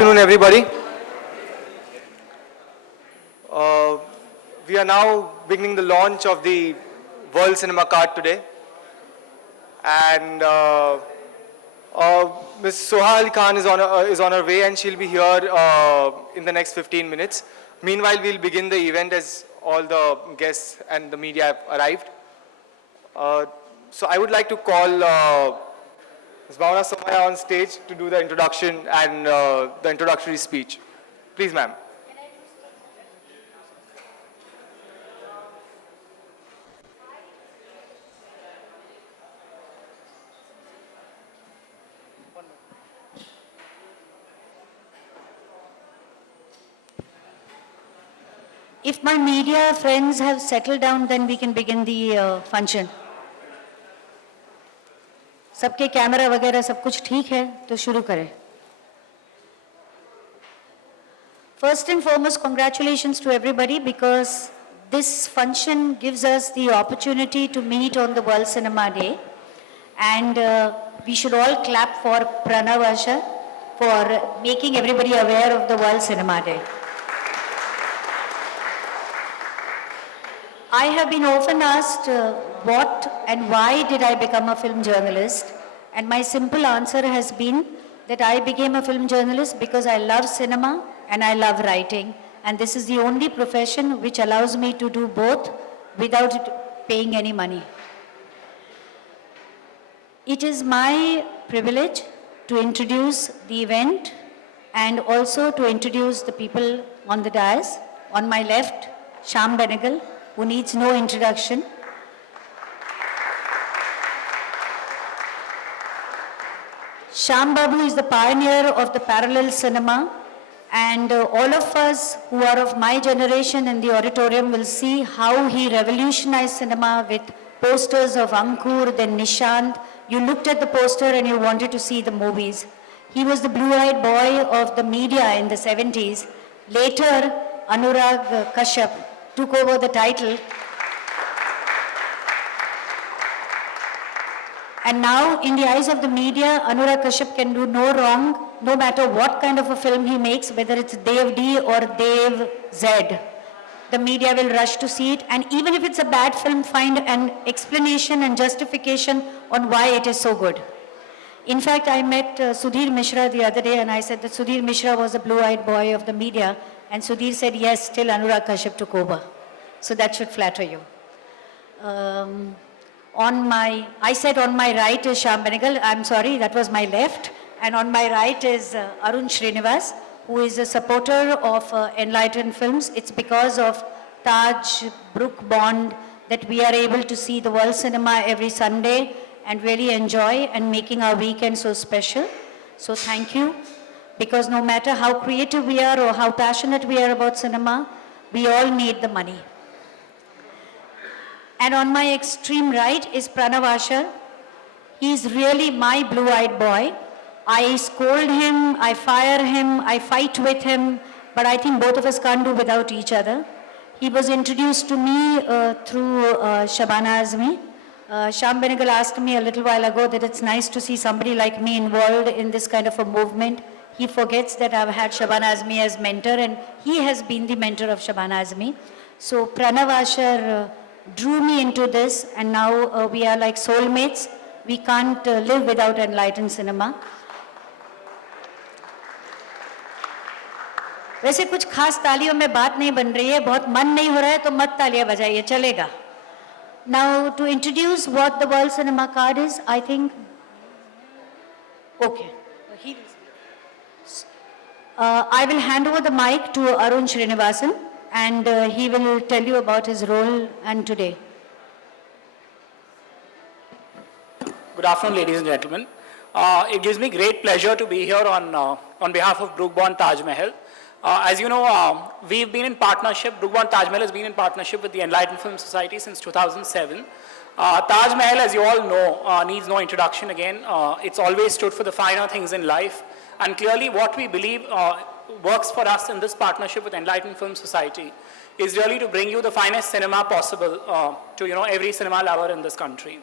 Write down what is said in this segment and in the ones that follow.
afternoon, everybody. We are now beginning the launch of the World Cinema Card today. And Ms. Soha Ali Khan is on her way, and she'll be here in the next 15 minutes. Meanwhile, we'll begin the event as all the guests and the media have arrived. So I would like to call Ms. Bhavana Somaya on stage to do the introduction and the introductory speech. Please, ma'am. If my media friends have settled down, then we can begin the function. सबके camera वगैरह सब कुछ ठीक है तो शुरू करें. First and foremost, congratulations to everybody because this function gives us the opportunity to meet on the World Cinema Day, and we should all clap for Pranav Asher for making everybody aware of the World Cinema Day. I have been often asked what and why did I become a film journalist, and my simple answer has been that I became a film journalist because I love cinema and I love writing, and this is the only profession which allows me to do both without paying any money. It is my privilege to introduce the event and also to introduce the people on the dais. On my left, Shyam Benegal, who needs no introduction. Shyam Babu is the pioneer of the parallel cinema, and all of us who are of my generation in the auditorium will see how he revolutionized cinema with posters of Ankur, then Nishant. You looked at the poster and you wanted to see the movies. He was the blue-eyed boy of the media in the 70s. Later, Anurag Kashyap took over the title. And now, in the eyes of the media, Anurag Kashyap can do no wrong, no matter what kind of a film he makes, whether it's Dev D or Dev Z. The media will rush to see it, and even if it's a bad film, find an explanation and justification on why it is so good. In fact, I met Sudhir Mishra the other day, and I said that Sudhir Mishra was a blue-eyed boy of the media, and Sudhir said, yes, still Anurag Kashyap took over. So that should flatter you. I said on my right is Shyam Benegal. I'm sorry, that was my left. And on my right is Arun Srinivas, who is a supporter of Enlighten films. It's because of Taj, Brook Bond, that we are able to see the world cinema every Sunday and really enjoy and making our weekend so special. So thank you. Because no matter how creative we are or how passionate we are about cinema, we all need the money. And on my extreme right is Pranav Asher. He's really my blue-eyed boy. I scold him, I fire him, I fight with him, but I think both of us can't do without each other. He was introduced to me through Shabana Azmi. Shyam Benegal asked me a little while ago that it's nice to see somebody like me involved in this kind of a movement. He forgets that I've had Shabana Azmi as mentor, and he has been the mentor of Shabana Azmi. So Pranav Asher drew me into this, and now we are like soulmates. We can't live without Enlightened cinema. वैसे कुछ खास तालियों में बात नहीं बन रही है, बहुत मन नहीं हो रहा है तो मत तालियां बजाइए, चलेगा. Now to introduce what the World Cinema Card is, I think, okay. I will hand over the mic to Arun Srinivasan, and he will tell you about his role and today. Good afternoon, ladies and gentlemen. It gives me great pleasure to be here on behalf of Brook Bond Taj Mahal. As you know, we've been in partnership, Brook Bond Taj Mahal has been in partnership with the Enlighten Film Society since 2007. Taj Mahal, as you all know, needs no introduction again. It's always stood for the finer things in life. And clearly what we believe works for us in this partnership with Enlighten Film Society is really to bring you the finest cinema possible to every cinema lover in this country.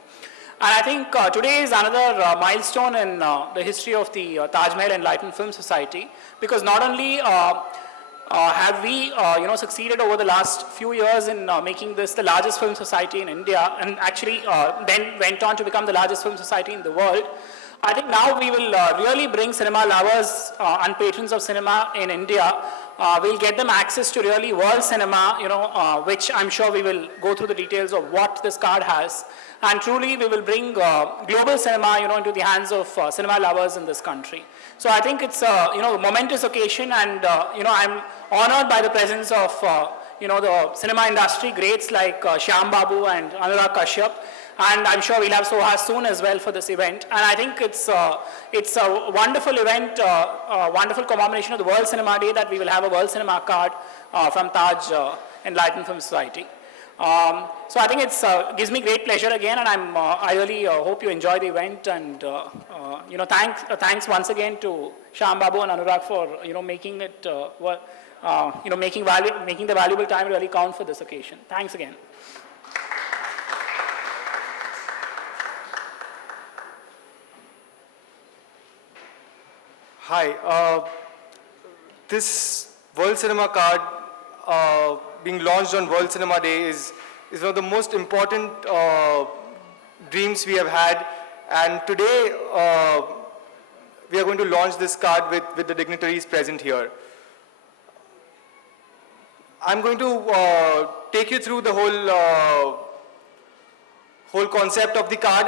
And I think today is another milestone in the history of the Taj Mahal Enlighten Film Society, because not only have we succeeded over the last few years in making this the largest film society in India, and actually then went on to become the largest film society in the world. I think now we will really bring cinema lovers and patrons of cinema in India. We'll get them access to really world cinema, which I'm sure we will go through the details of what this card has. And truly we will bring global cinema, into the hands of cinema lovers in this country. So I think it's a, momentous occasion, and, I'm honored by the presence of, the cinema industry greats like Shyam Babu and Anurag Kashyap. And I'm sure we'll have Sohas soon as well for this event. And I think it's a wonderful event, a wonderful commemoration of the World Cinema Day, that we will have a World Cinema card from Taj Enlighten Film Society. So I think it gives me great pleasure again, and I really hope you enjoy the event. And thanks once again to Shyam Babu and Anurag for making it making the valuable time really count for this occasion. Thanks again. Hi, this World Cinema card being launched on World Cinema Day is one of the most important dreams we have had, and today we are going to launch this card with the dignitaries present here. I'm going to take you through the whole concept of the card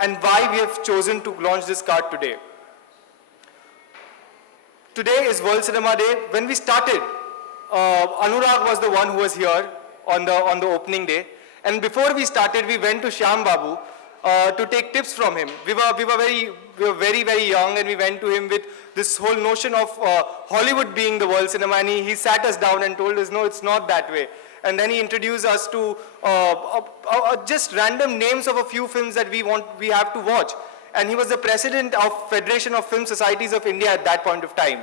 and why we have chosen to launch this card today. Today is World Cinema Day. When we started, Anurag was the one who was here on the opening day. And before we started, we went to Shyam Babu to take tips from him. We were very, very young, and we went to him with this whole notion of Hollywood being the world cinema. And he sat us down and told us, no, it's not that way. And then he introduced us to just random names of a few films that we have to watch. And he was the president of Federation of Film Societies of India at that point of time.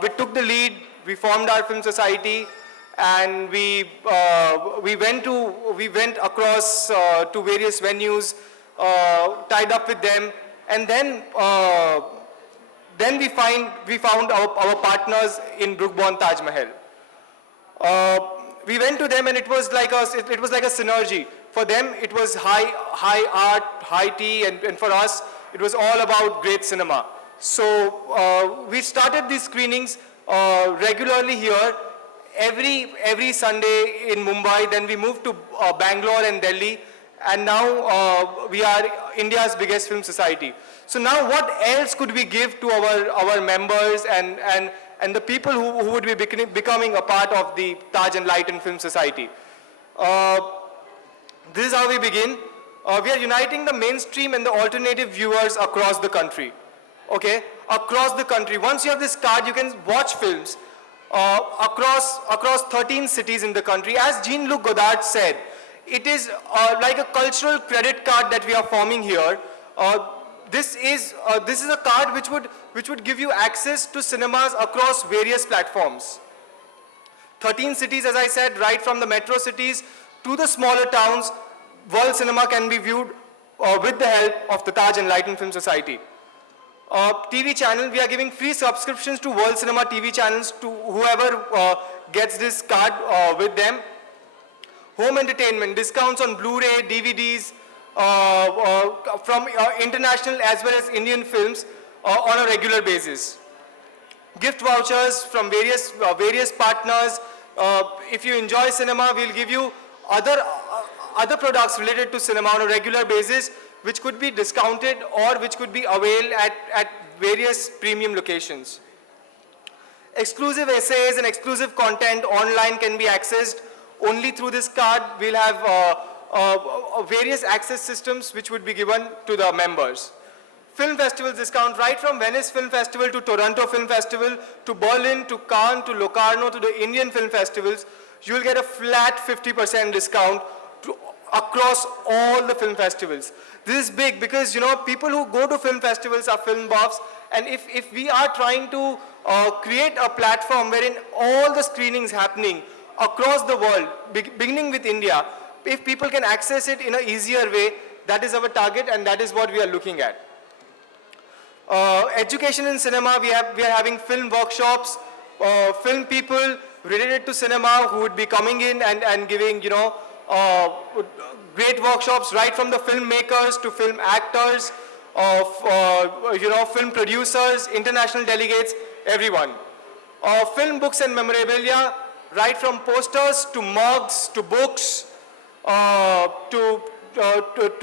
We took the lead, we formed our film society, and we went across to various venues, tied up with them, and then we found our partners in Brookborn Taj Mahal. We went to them, and it was like a synergy. For them, it was high art, high tea, and for us, it was all about great cinema. So we started these screenings regularly here, every Sunday in Mumbai. Then we moved to Bangalore and Delhi, and now we are India's biggest film society. So now, what else could we give to our members and the people who would be becoming a part of the Taj Enlighten Film Society? This is how we begin. We are uniting the mainstream and the alternative viewers across the country. Okay, across the country. Once you have this card, you can watch films across 13 cities in the country. As Jean-Luc Godard said, it is like a cultural credit card that we are forming here. This is a card which would give you access to cinemas across various platforms. 13 cities, as I said, right from the metro cities to the smaller towns. World cinema can be viewed with the help of the Taj Enlighten Film Society. TV channel, we are giving free subscriptions to World Cinema TV channels to whoever gets this card with them. Home entertainment, discounts on Blu-ray, DVDs, from international as well as Indian films on a regular basis. Gift vouchers from various partners. If you enjoy cinema, we'll give you other products related to cinema on a regular basis, which could be discounted or which could be availed at various premium locations. Exclusive essays and exclusive content online can be accessed only through this card. We'll have various access systems which would be given to the members. Film festivals discount, right from Venice Film Festival to Toronto Film Festival to Berlin to Cannes to Locarno to the Indian film festivals. You will get a flat 50% discount across all the film festivals. This is big because, people who go to film festivals are film buffs, and if we are trying to create a platform wherein all the screenings happening across the world, beginning with India, if people can access it in an easier way, That is our target, and that is what we are looking at. Education in cinema, we are having film workshops, film people related to cinema who would be coming in and giving, great workshops, right from the filmmakers to film actors, film producers, international delegates, everyone. Film books and memorabilia, right from posters to mugs to books, to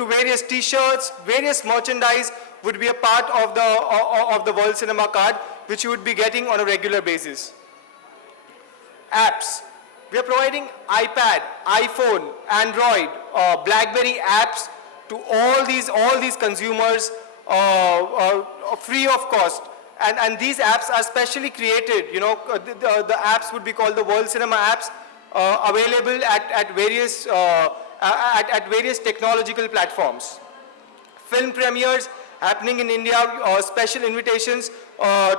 various t-shirts, various merchandise would be a part of the World Cinema card, which you would be getting on a regular basis. Apps. We are providing iPad, iPhone, Android, BlackBerry apps to all these consumers free of cost. And these apps are specially created, the apps would be called the World Cinema apps, available at various technological platforms. Film premieres happening in India, special invitations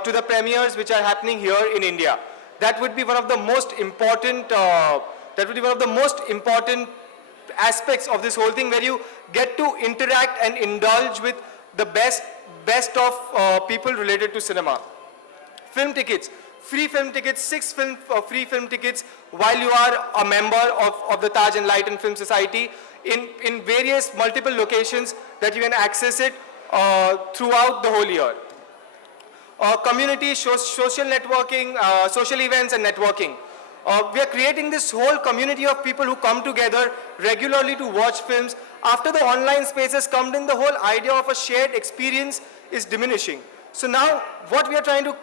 to the premieres which are happening here in India. That would be one of the most important. Aspects of this whole thing, where you get to interact and indulge with the best of people related to cinema. Film tickets, free film tickets, 6 free film tickets while you are a member of the Taj Enlighten Film Society in various multiple locations that you can access it throughout the whole year. Community, social networking, social events and networking. We are creating this whole community of people who come together regularly to watch films. After the online space has come in, the whole idea of a shared experience is diminishing. So now what we are trying to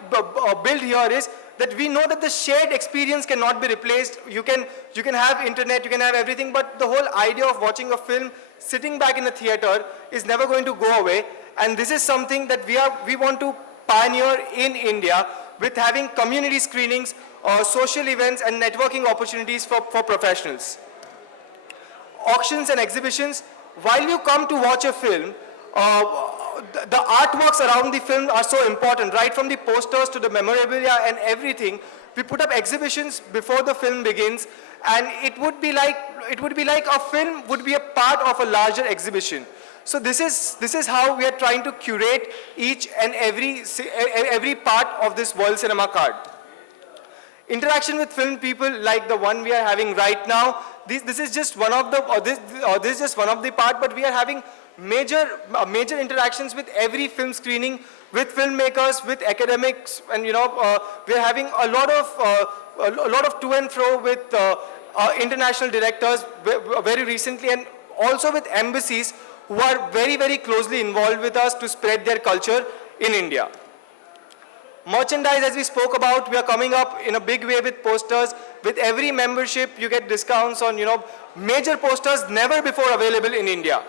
build here is that we know that the shared experience cannot be replaced. You can have internet, you can have everything, but the whole idea of watching a film sitting back in a theater is never going to go away. And this is something that we want to pioneer in India, with having community screenings, social events and networking opportunities for professionals. Auctions and exhibitions. While you come to watch a film, the artworks around the film are so important, right from the posters to the memorabilia and everything. We put up exhibitions before the film begins, and it would be like a film would be a part of a larger exhibition. So this is how we are trying to curate each and every part of this World Cinema card. Interaction with film people like the one we are having right now. This is just one of the this is just one of the part, but we are having major interactions with every film screening, with filmmakers, with academics, and we are having a lot of to and fro with international directors very recently, and also with embassies who are very closely involved with us to spread their culture in India. Merchandise, as we spoke about, we are coming up in a big way with posters. With every membership, you get discounts on, major posters never before available in India.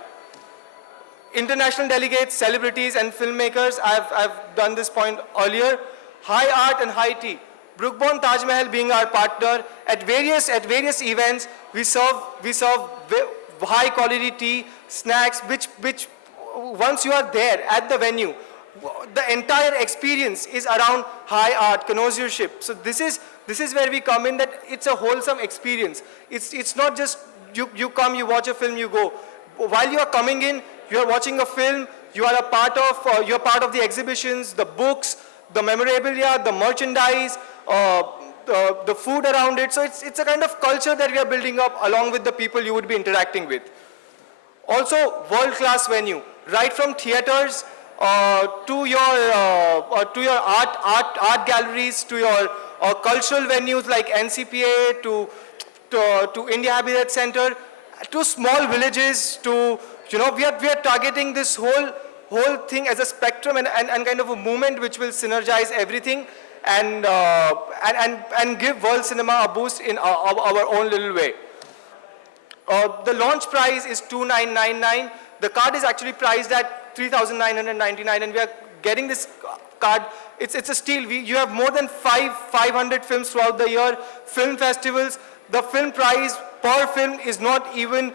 International delegates, celebrities and filmmakers, I've done this point earlier. High art and high tea. Brookborn Taj Mahal being our partner, at various events, we serve high quality tea, snacks, which once you are there at the venue, the entire experience is around high art, connoisseurship. So this is where we come in, that it's a wholesome experience. It's not just you come, you watch a film, you go. While you are coming in, you are watching a film, you are part of the exhibitions, the books, the memorabilia, the merchandise, the food around it. So it's a kind of culture that we are building up along with the people you would be interacting with. Also, world-class venue, right from theaters to your art galleries, to your cultural venues like NCPA, to India Habitat Center, to small villages, to we are targeting this whole thing as a spectrum and kind of a movement which will synergize everything and give world cinema a boost in our own little way. The launch price is 2,999. The card is actually priced at 3,999, and we are getting this card. It's a steal. You have more than 500 films throughout the year, film festivals. The film price per film is not even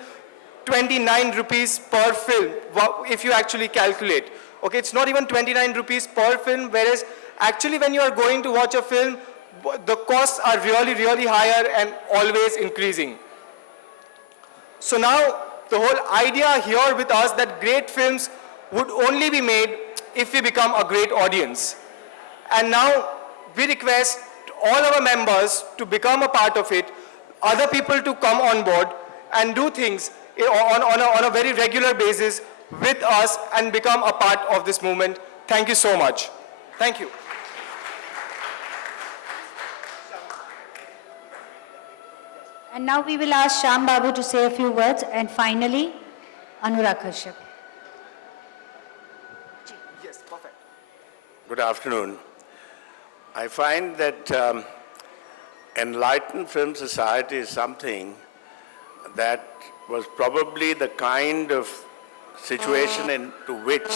29 rupees per film, if you actually calculate. Okay, it's not even 29 rupees per film, whereas actually when you are going to watch a film, the costs are really higher and always increasing. So now, the whole idea here with us that great films would only be made if we become a great audience. And now we request all our members to become a part of it, other people to come on board and do things on a very regular basis with us and become a part of this movement. Thank you so much. Thank you. And now we will ask Shyam Babu to say a few words, and finally, Anurag Kashyap. Yes, perfect. Good afternoon. I find that Enlighten Film Society is something that was probably the kind of situation into which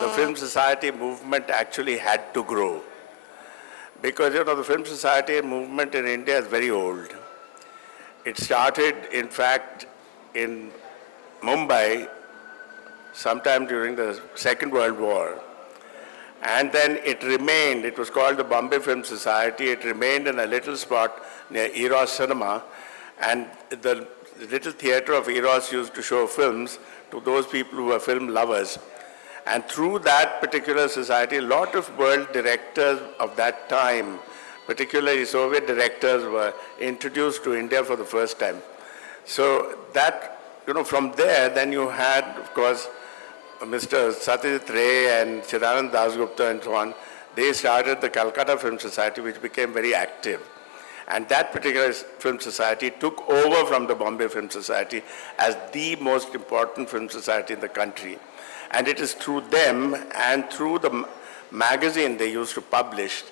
the Film Society movement actually had to grow. Because, the Film Society movement in India is very old. It started, in fact, in Mumbai sometime during the Second World War. And then it remained, it was called the Bombay Film Society. It remained in a little spot near Eros Cinema. And the little theater of Eros used to show films to those people who were film lovers. And through that particular society, a lot of world directors of that time, particularly Soviet directors, were introduced to India for the first time. So that, from there, then you had, of course, Mr. Satyajit Ray and Chidanand Dasgupta and so on. They started the Calcutta Film Society, which became very active. And that particular film society took over from the Bombay Film Society as the most important film society in the country. And it is through them and through the magazine they used to publish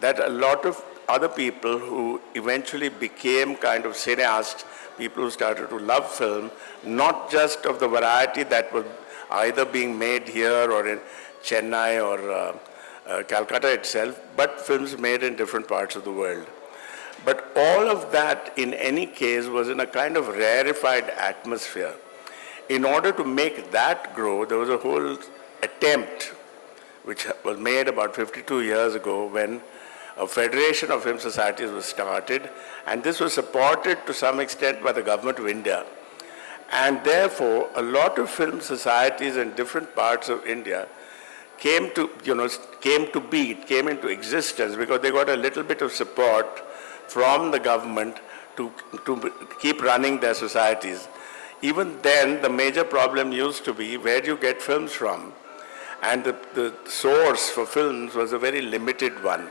that a lot of other people who eventually became kind of cineasts, people who started to love film, not just of the variety that was either being made here or in Chennai or Calcutta itself, but films made in different parts of the world. But all of that, in any case, was in a kind of rarefied atmosphere. In order to make that grow, there was a whole attempt, which was made about 52 years ago, when a federation of film societies was started, and this was supported to some extent by the government of India. And therefore, a lot of film societies in different parts of India came into existence because they got a little bit of support from the government to keep running their societies. Even then, the major problem used to be, where do you get films from? And the source for films was a very limited one.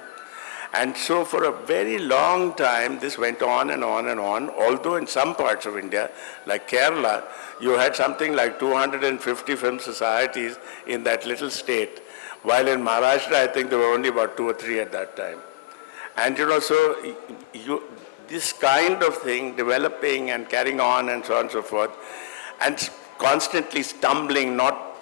And so for a very long time, this went on and on and on, although in some parts of India, like Kerala, you had something like 250 film societies in that little state, while in Maharashtra, I think there were only about 2 or 3 at that time. And so this kind of thing, developing and carrying on and so on and so forth, and constantly stumbling, not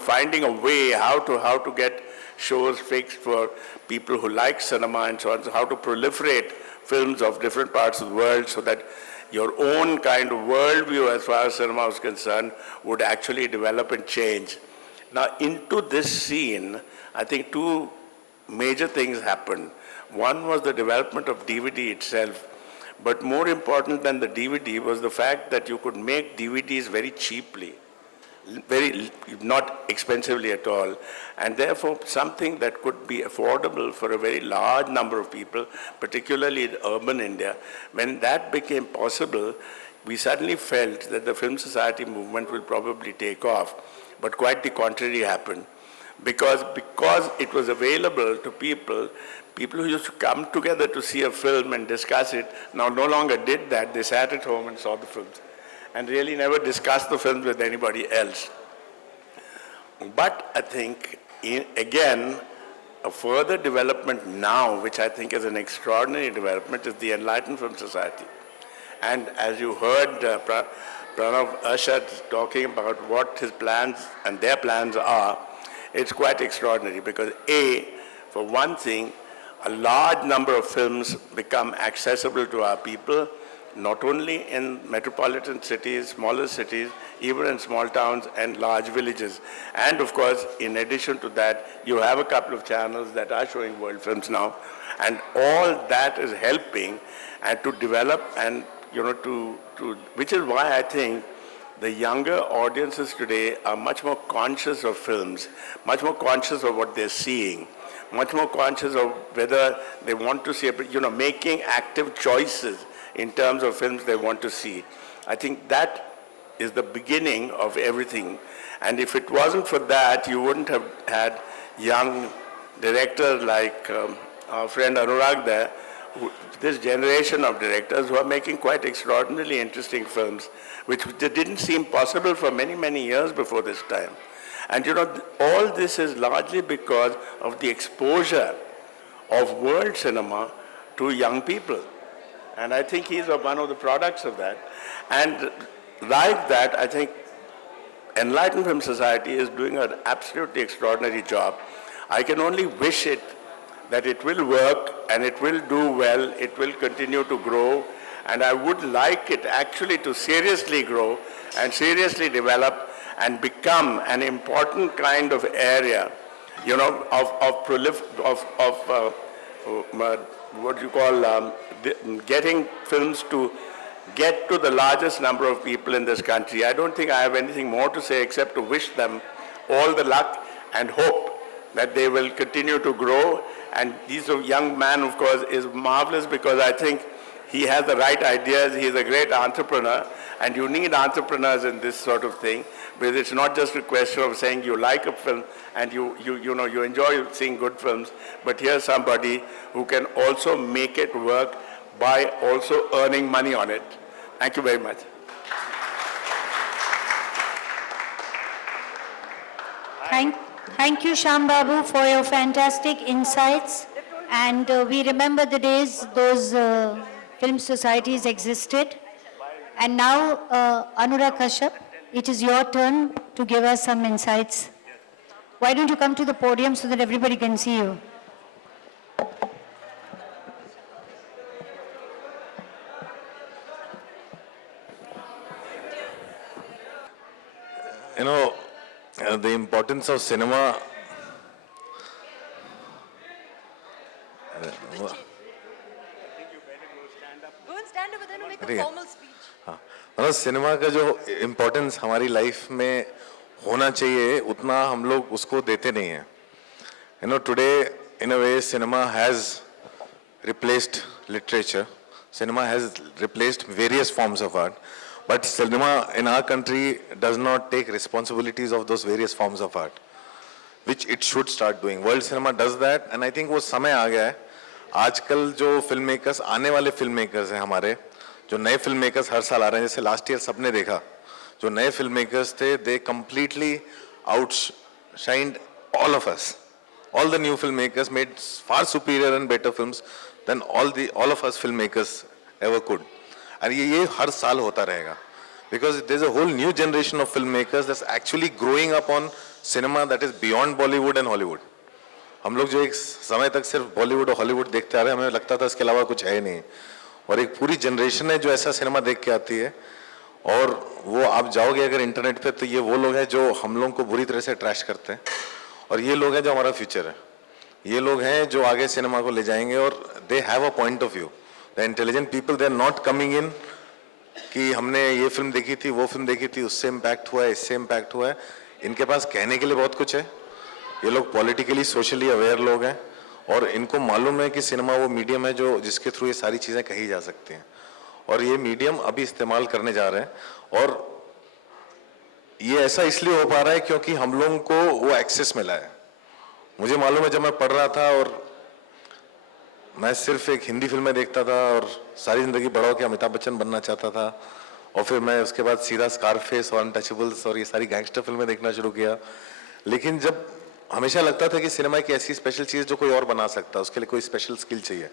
finding a way how to get shows fixed for people who like cinema and so on, so how to proliferate films of different parts of the world so that your own kind of worldview as far as cinema is concerned would actually develop and change. Now, into this scene, I think 2 major things happened. One was the development of DVD itself, but more important than the DVD was the fact that you could make DVDs very cheaply, very not expensively at all, and therefore something that could be affordable for a very large number of people, particularly in urban India. When that became possible, we suddenly felt that the film society movement will probably take off, but quite the contrary happened. Because it was available to people who used to come together to see a film and discuss it, now no longer did that. They sat at home and saw the films and really never discussed the films with anybody else. But I think, again, a further development now, which I think is an extraordinary development, is the Enlighten Film Society. And as you heard Pranav Arshad talking about what his plans and their plans are, it's quite extraordinary because for one thing, a large number of films become accessible to our people, not only in metropolitan cities, smaller cities, even in small towns and large villages. And of course, in addition to that, you have a couple of channels that are showing world films now. And all that is helping and to develop and which is why I think the younger audiences today are much more conscious of films, much more conscious of what they're seeing, much more conscious of whether they want to see, making active choices in terms of films they want to see. I think that is the beginning of everything. And if it wasn't for that, you wouldn't have had young directors like our friend Anurag there, this generation of directors who are making quite extraordinarily interesting films, which didn't seem possible for many, many years before this time. And all this is largely because of the exposure of world cinema to young people. And I think he's one of the products of that. And like that, I think Enlighten Film Society is doing an absolutely extraordinary job. I can only wish it that it will work and it will do well, it will continue to grow, and I would like it actually to seriously grow and seriously develop and become an important kind of area, what you call getting films to get to the largest number of people in this country. I don't think I have anything more to say except to wish them all the luck and hope that they will continue to grow. And this young man, of course, is marvelous because I think he has the right ideas. He is a great entrepreneur, and you need entrepreneurs in this sort of thing, because it's not just a question of saying you like a film and you enjoy seeing good films, but here's somebody who can also make it work by also earning money on it. Thank you very much. Thank you, Shyam Babu, for your fantastic insights. And we remember the days those film societies existed. And now, Anurag Kashyap, it is your turn to give us some insights. Why don't you come to the podium so that everybody can see you? The importance of cinema. Go and stand over there and make a formal speech. Cinema का जो importance हमारी life में होना चाहिए उतना हम लोग उसको देते नहीं हैं. Today in a way cinema has replaced literature. Cinema has replaced various forms of art. But cinema in our country does not take responsibilities of those various forms of art, which it should start doing. World cinema does that, and I think वो समय आ गया है. आजकल जो film makers, आने वाले film makers हैं हमारे, जो नए फिल्म मेकर्स हर साल आ रहे हैं, जैसे लास्ट ईयर सबने देखा, जो नए फिल्म मेकर्स थे, they completely outshined all of us. All the new filmmakers made far superior and better films than all of us filmmakers ever could. And ये हर साल होता रहेगा, because there's a whole new generation of filmmakers that's actually growing up on cinema that is beyond Bollywood and Hollywood. हम लोग जो एक समय तक सिर्फ बॉलीवुड और हॉलीवुड देखते आ रहे हैं, हमें लगता था इसके अलावा कुछ है नहीं, और एक पूरी जनरेशन है जो ऐसा सिनेमा देख के आती है. और वो आप जाओगे अगर इंटरनेट पे तो ये वो लोग हैं जो हम लोग को बुरी तरह से ट्रैश करते हैं, और ये लोग हैं जो हमारा फ्यूचर है. ये लोग हैं जो आगे सिनेमा को ले जाएंगे, और they have a point of view. The intelligent people, they are not coming in कि हमने ये फिल्म देखी थी, वो फिल्म देखी थी, उससे इम्पैक्ट हुआ है, इससे इम्पैक्ट हुआ है. इनके पास कहने के लिए बहुत कुछ है. ये लोग पॉलिटिकली सोशली अवेयर लोग हैं, और इनको मालूम है कि सिनेमा वो मीडियम है जो जिसके थ्रू ये सारी चीज़ें कही जा सकती हैं, और ये मीडियम अभी इस्तेमाल करने जा रहे हैं. और ये ऐसा इसलिए हो पा रहा है क्योंकि हम लोगों को वो एक्सेस मिला है. मुझे मालूम है जब मैं पढ़ रहा था और मैं सिर्फ एक हिंदी फिल्में देखता था और सारी ज़िंदगी बड़ा होकर अमिताभ बच्चन बनना चाहता था, और फिर मैं उसके बाद सीधा स्कारफेस और अनटचेबल्स और ये सारी गैंगस्टर फिल्में देखना शुरू किया. लेकिन जब हमेशा लगता था कि सिनेमा एक ऐसी स्पेशल चीज़ जो कोई और बना सकता है, उसके लिए कोई स्पेशल स्किल चाहिए,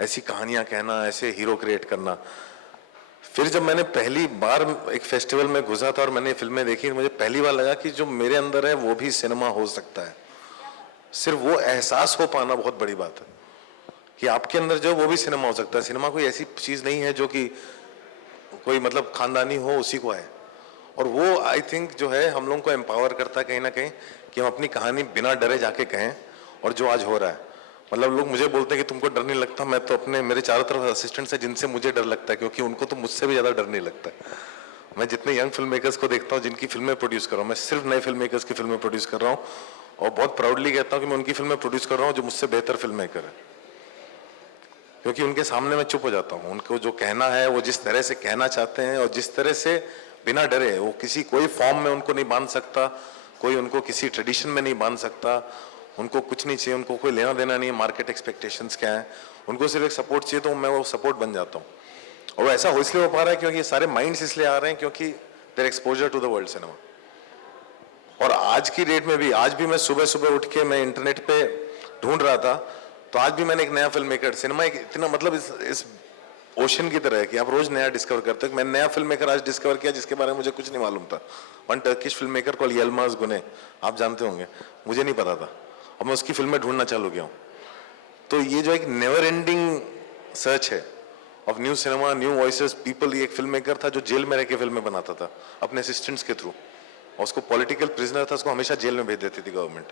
ऐसी कहानियाँ कहना, ऐसे हीरो क्रिएट करना. फिर जब मैंने पहली बार एक फेस्टिवल में घुसा था और मैंने फिल्में देखी, मुझे पहली बार लगा कि जो मेरे अंदर है वो भी सिनेमा हो सकता है. सिर्फ वो एहसास हो पाना बहुत बड़ी बात है कि आपके अंदर जो वो भी सिनेमा हो सकता है. सिनेमा कोई ऐसी चीज़ नहीं है जो कि कोई मतलब खानदानी हो उसी को है, और वो आई थिंक जो है हम लोगों को एम्पावर करता है कहीं ना कहीं कि हम अपनी कहानी बिना डरे जाके कहें, और जो आज हो रहा है. मतलब लोग मुझे बोलते हैं कि तुमको डर नहीं लगता, मैं तो अपने मेरे चारों तरफ असिस्टेंट्स हैं जिनसे मुझे डर लगता है, क्योंकि उनको तो मुझसे भी ज़्यादा डर नहीं लगता है। मैं जितने यंग फिल्म मेकर्स को देखता हूँ जिनकी फिल्में प्रोड्यूस कर रहा हूँ, मैं सिर्फ नए फिल्म मेकर्स की फिल्में प्रोड्यूस कर रहा हूँ और बहुत प्राउडली कहता हूँ कि मैं उनकी फिल्में प्रोड्यूस कर रहा हूँ जो मुझसे बेहतर फिल्म मेकर है, क्योंकि उनके सामने मैं चुप हो जाता हूँ। उनको जो कहना है वो जिस तरह से कहना चाहते हैं और जिस तरह से बिना डरे वो किसी कोई फॉर्म में उनको नहीं बांध सकता, कोई उनको किसी ट्रेडिशन में नहीं बांध सकता, उनको कुछ नहीं चाहिए, उनको कोई लेना देना नहीं है मार्केट एक्सपेक्टेशंस क्या है, उनको सिर्फ एक सपोर्ट चाहिए, तो मैं वो सपोर्ट बन जाता हूँ। और वो ऐसा हो इसलिए हो पा रहा है क्योंकि ये सारे माइंड्स इसलिए आ रहे हैं क्योंकि their exposure to the world cinema. और आज की डेट में भी, आज भी मैं सुबह सुबह उठ के मैं इंटरनेट पे ढूंढ रहा था, तो आज भी मैंने एक नया फिल्म मेकर, सिनेमा एक इतना मतलब इस ओशन की तरह है कि आप रोज नया डिस्कवर करते हो। मैं नया फिल्म मेकर आज डिस्कवर किया जिसके बारे में मुझे कुछ नहीं मालूम था। One Turkish film maker call Yilmaz Guney, आप जानते होंगे, मुझे नहीं पता था और मैं उसकी फिल्में ढूंढना चालू किया हूँ। तो ये जो एक नेवर एंडिंग सर्च है of new cinema, new voices, people. ये एक फिल्म मेकर था जो जेल में रह के फिल्में बनाता था अपने असिस्टेंट्स के थ्रू, और उसको पॉलिटिकल प्रिजनर था, उसको हमेशा जेल में भेज देती थी गवर्नमेंट,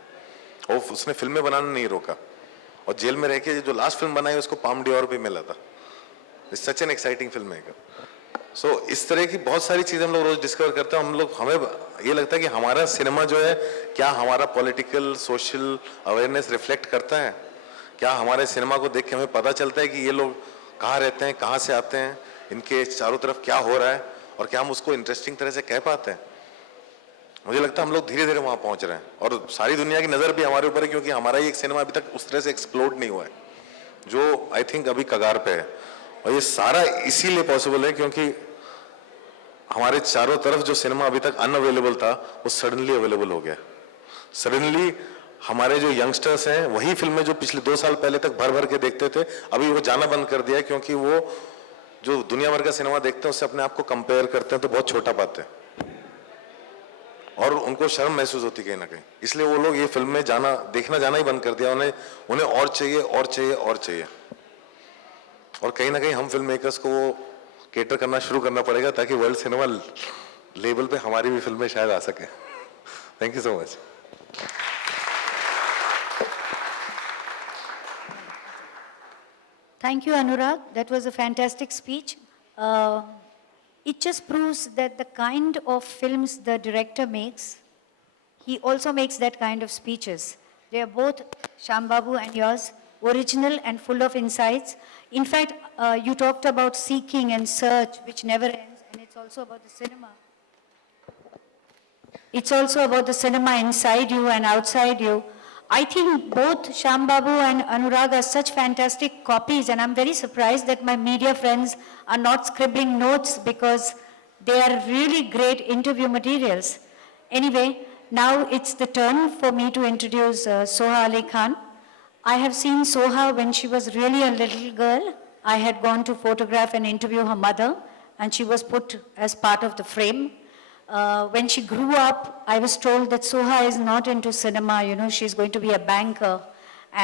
और उसने फिल्में बनाना नहीं रोका, और जेल में रह के जो लास्ट फिल्म बनाई उसको पाम डियोर भी मिला था। It's such an exciting film maker. So इस तरह की बहुत सारी चीजें हम लोग रोज डिस्कवर करते हैं। हमें ये लगता है कि हमारा सिनेमा जो है, क्या हमारा पॉलिटिकल सोशल अवेयरनेस रिफ्लेक्ट करता है? क्या हमारे सिनेमा को देख के हमें पता चलता है कि ये लोग कहाँ रहते हैं, कहाँ से आते हैं, इनके चारों तरफ क्या हो रहा है, और क्या हम उसको इंटरेस्टिंग तरह से कह पाते हैं? मुझे लगता है हम लोग धीरे धीरे वहाँ पहुँच रहे हैं, और सारी दुनिया की नज़र भी हमारे ऊपर है, क्योंकि हमारा ही एक सिनेमा अभी तक उस तरह से एक्सप्लोड नहीं हुआ है, जो आई थिंक अभी कगार पे है। और ये सारा इसीलिए पॉसिबल है क्योंकि हमारे चारों तरफ जो सिनेमा अभी तक अनअवेलेबल था वो सडनली अवेलेबल हो गया। सडनली हमारे जो यंगस्टर्स हैं वही फिल्में जो पिछले 2 साल पहले तक भर भर के देखते थे, अभी वो जाना बंद कर दिया है, क्योंकि वो जो दुनिया भर का सिनेमा देखते हैं उससे अपने आप को कंपेयर करते हैं तो बहुत छोटा पाते हैं, और उनको शर्म महसूस होती कहीं ना कहीं। इसलिए वो लोग ये फिल्में देखना जाना ही बंद कर दिया। उन्हें और चाहिए और चाहिए और चाहिए, और कहीं ना कहीं हम फिल्म मेकर्स को वो केटर करना शुरू करना पड़ेगा ताकि वर्ल्ड सिनेमा लेवल पे हमारी भी फिल्में शायद आ सके। Thank you so much. Thank you, Anurag. That was a fantastic speech. It just proves that the kind of films the director makes, he also makes that kind of speeches. They are both, Shambabu and yours, original and full of insights. In fact, you talked about seeking and search, which never ends, and it's also about the cinema. It's also about the cinema inside you and outside you. I think both Shambabu and Anurag are such fantastic copies, and I'm very surprised that my media friends are not scribbling notes because they are really great interview materials. Anyway, now it's the turn for me to introduce Soha Ali Khan. I have seen Soha when she was really a little girl. I had gone to photograph and interview her mother, and she was put as part of the frame. When she grew up, I was told that Soha is not into cinema, you know, she's going to be a banker,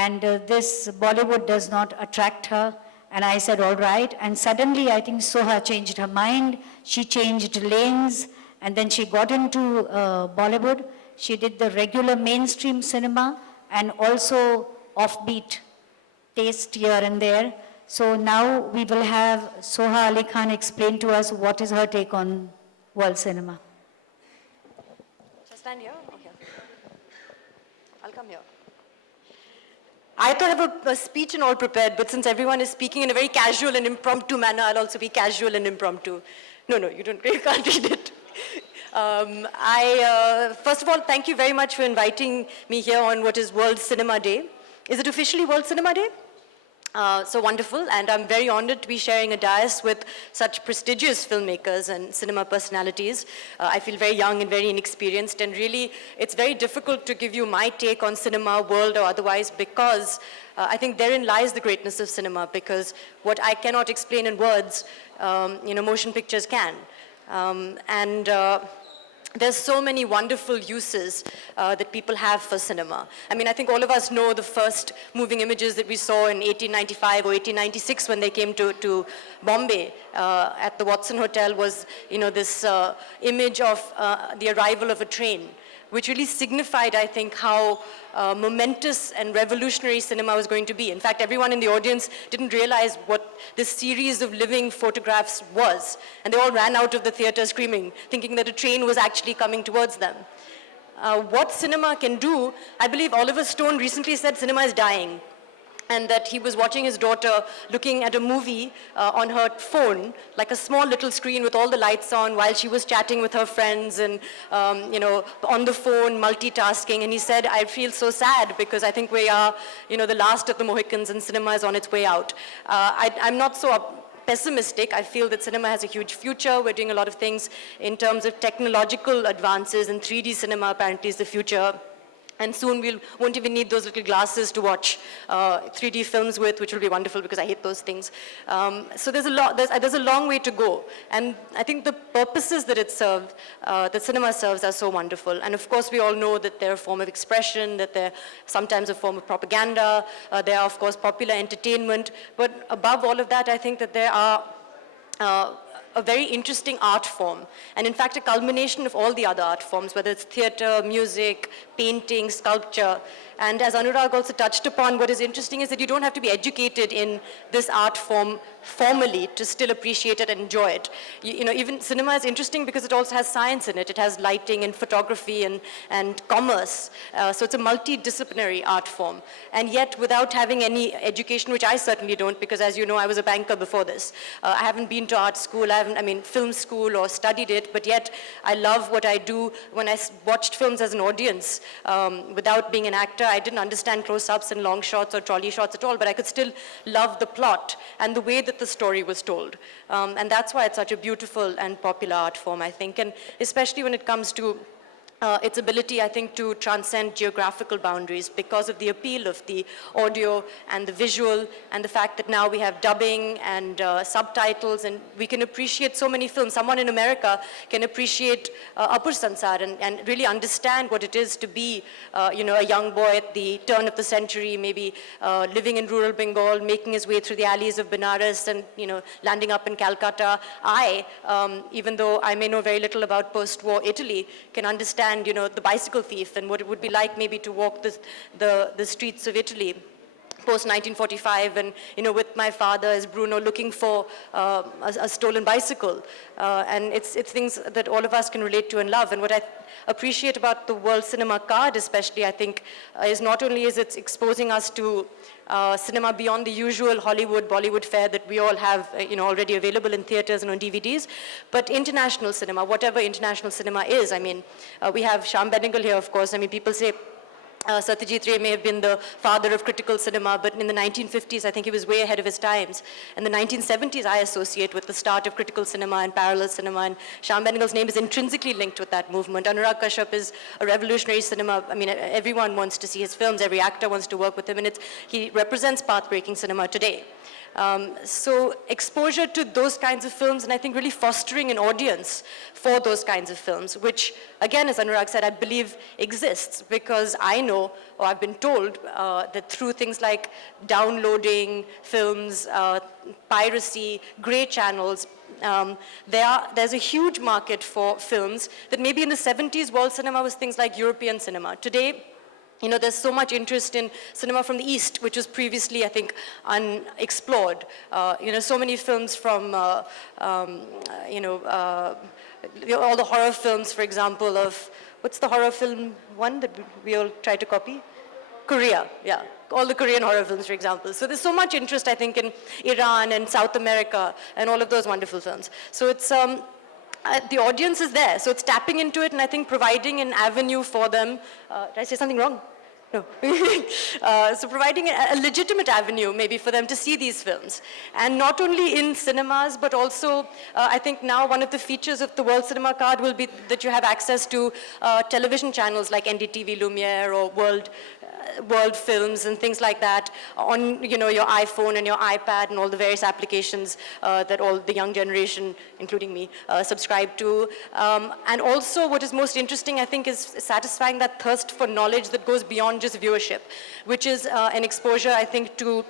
and this Bollywood does not attract her. And I said, all right. And suddenly, I think Soha changed her mind. She changed lanes, and then she got into Bollywood. She did the regular mainstream cinema and also offbeat taste here and there. So now we will have Soha Ali Khan explain to us what is her take on world cinema. Shall I stand here or here? I'll come here. I thought I have a speech and all prepared, but since everyone is speaking in a very casual and impromptu manner, I'll also be casual and impromptu. No, you can't read it. First of all, thank you very much for inviting me here on what is World Cinema Day. Is it officially World Cinema Day? So wonderful, and I'm very honored to be sharing a dais with such prestigious filmmakers and cinema personalities. I feel very young and very inexperienced, and really it's very difficult to give you my take on cinema, world or otherwise, because I think therein lies the greatness of cinema, because what I cannot explain in words, motion pictures can. There's so many wonderful uses that people have for cinema. I mean, I think all of us know the first moving images that we saw in 1895 or 1896 when they came to Bombay at the Watson Hotel was, this image of the arrival of a train. which really signified, I think, how momentous and revolutionary cinema was going to be. In fact, everyone in the audience didn't realize what this series of living photographs was. And they all ran out of the theater screaming, thinking that a train was actually coming towards them. What cinema can do, I believe Oliver Stone recently said cinema is dying, and that he was watching his daughter looking at a movie on her phone, like a small little screen with all the lights on, while she was chatting with her friends and, on the phone, multitasking. And he said, I feel so sad because I think we are, the last of the Mohicans, and cinema is on its way out. I'm not so pessimistic. I feel that cinema has a huge future. We're doing a lot of things in terms of technological advances, and 3D cinema apparently is the future. And soon we won't even need those little glasses to watch 3D films with, which will be wonderful because I hate those things. So there's a long way to go. And I think the purposes that it serves, that cinema serves, are so wonderful. And of course, we all know that they're a form of expression, that they're sometimes a form of propaganda. They are, of course, popular entertainment. But above all of that, I think that there are a very interesting art form, and in fact a culmination of all the other art forms, whether it's theater, music, painting, sculpture. And as Anurag also touched upon, what is interesting is that you don't have to be educated in this art form formally to still appreciate it and enjoy it. Even cinema is interesting because it also has science in it. It has lighting and photography and commerce. So it's a multidisciplinary art form. And yet, without having any education, which I certainly don't, because as you know, I was a banker before this. I haven't been to art school, film school or studied it, but yet I love what I do. When I watched films as an audience, without being an actor, I didn't understand close-ups and long shots or trolley shots at all, but I could still love the plot and the way that the story was told. And that's why it's such a beautiful and popular art form, I think, and especially when it comes to its ability, I think, to transcend geographical boundaries because of the appeal of the audio and the visual, and the fact that now we have dubbing and subtitles, and we can appreciate so many films. Someone in America can appreciate Apur Sansar and really understand what it is to be, a young boy at the turn of the century, maybe living in rural Bengal, making his way through the alleys of Benares and, landing up in Calcutta. Even though I may know very little about post-war Italy, can understand the bicycle thief and what it would be like maybe to walk the streets of Italy post-1945, and with my father as Bruno looking for a stolen bicycle. And it's things that all of us can relate to and love. And what I appreciate about the World Cinema Card especially, I think, is not only is it exposing us to cinema beyond the usual Hollywood, Bollywood fare that we all have already available in theaters and on DVDs, but international cinema, whatever international cinema is. We have Shyam Benegal here, of course. People say Satyajit Ray may have been the father of critical cinema, but in the 1950s, I think he was way ahead of his times. In the 1970s, I associate with the start of critical cinema and parallel cinema, and Shyam Benegal's name is intrinsically linked with that movement. Anurag Kashyap is a revolutionary cinema. Everyone wants to see his films, every actor wants to work with him, and he represents path-breaking cinema today. So exposure to those kinds of films, and I think really fostering an audience for those kinds of films, which again, as Anurag said, I believe exists because I know, or I've been told, that through things like downloading films, piracy, grey channels, there's a huge market for films that maybe in the 70s world cinema was things like European cinema. Today, there's so much interest in cinema from the East, which was previously, I think, unexplored. So many films from, all the horror films, for example, of, what's the horror film one that we all try to copy? Korea, yeah. All the Korean horror films, for example. So there's so much interest, I think, in Iran and South America and all of those wonderful films. So it's, the audience is there, so it's tapping into it and I think providing an avenue for them. Did I say something wrong? No. So providing a legitimate avenue maybe for them to see these films. And not only in cinemas, but also I think now one of the features of the World Cinema Card will be that you have access to television channels like NDTV Lumiere or World Films and things like that on your iPhone and your iPad and all the various applications that all the young generation, including me, subscribe to. And also what is most interesting, I think, is satisfying that thirst for knowledge that goes beyond just viewership, which is an exposure, I think, to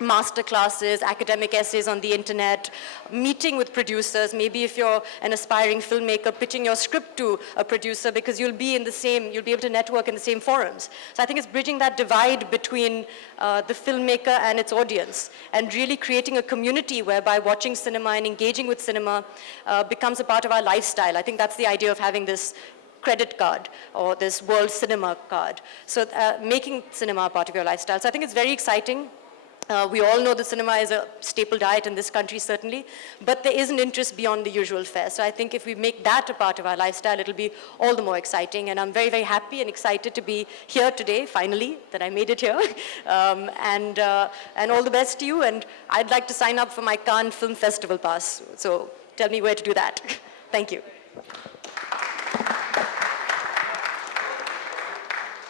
master classes, academic essays on the internet, meeting with producers. Maybe if you're an aspiring filmmaker, pitching your script to a producer, because you'll be able to network in the same forums. So I think it's bridging that divide between the filmmaker and its audience, and really creating a community whereby watching cinema and engaging with cinema becomes a part of our lifestyle. I think that's the idea of having this credit card or this world cinema card. So making cinema a part of your lifestyle. So I think it's very exciting. We all know that cinema is a staple diet in this country, certainly, but there is an interest beyond the usual fare. So I think if we make that a part of our lifestyle, it'll be all the more exciting. And I'm very, very happy and excited to be here today, finally, that I made it here. And all the best to you. And I'd like to sign up for my Cannes Film Festival pass. So tell me where to do that. Thank you.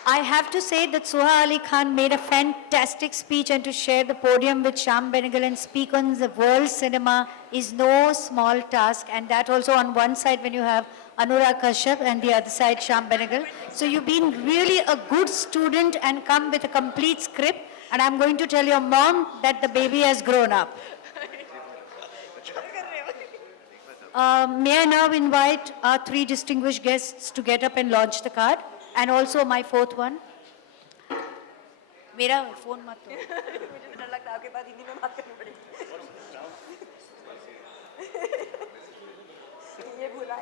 I have to say that Suha Ali Khan made a fantastic speech, and to share the podium with Shyam Benegal and speak on the world cinema is no small task, and that also on one side when you have Anurag Kashyap and the other side Shyam Benegal. So you've been really a good student and come with a complete script, and I'm going to tell your mom that the baby has grown up. May I now invite our three distinguished guests to get up and launch the card, and also my fourth one. मेरा phone मत दो। मुझे डर लगता है आपके पास हिंदी में बात करनी पड़ेगी। ये भूला।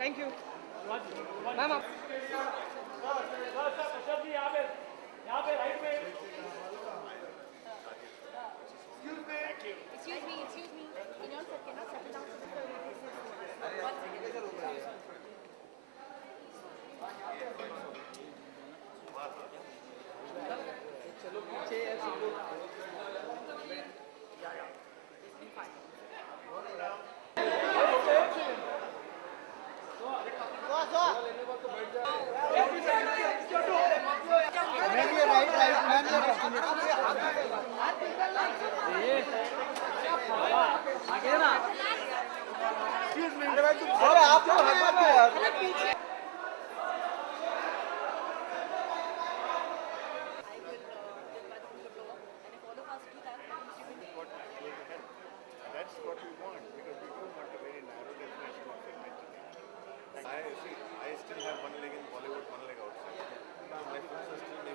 Thank you. Ma'am, Excuse me. Can you all settle down for the 1 second? That's what we want, because we don't want a very narrow definition of filmmaking. I still have one leg in Bollywood, one leg outside. My films are still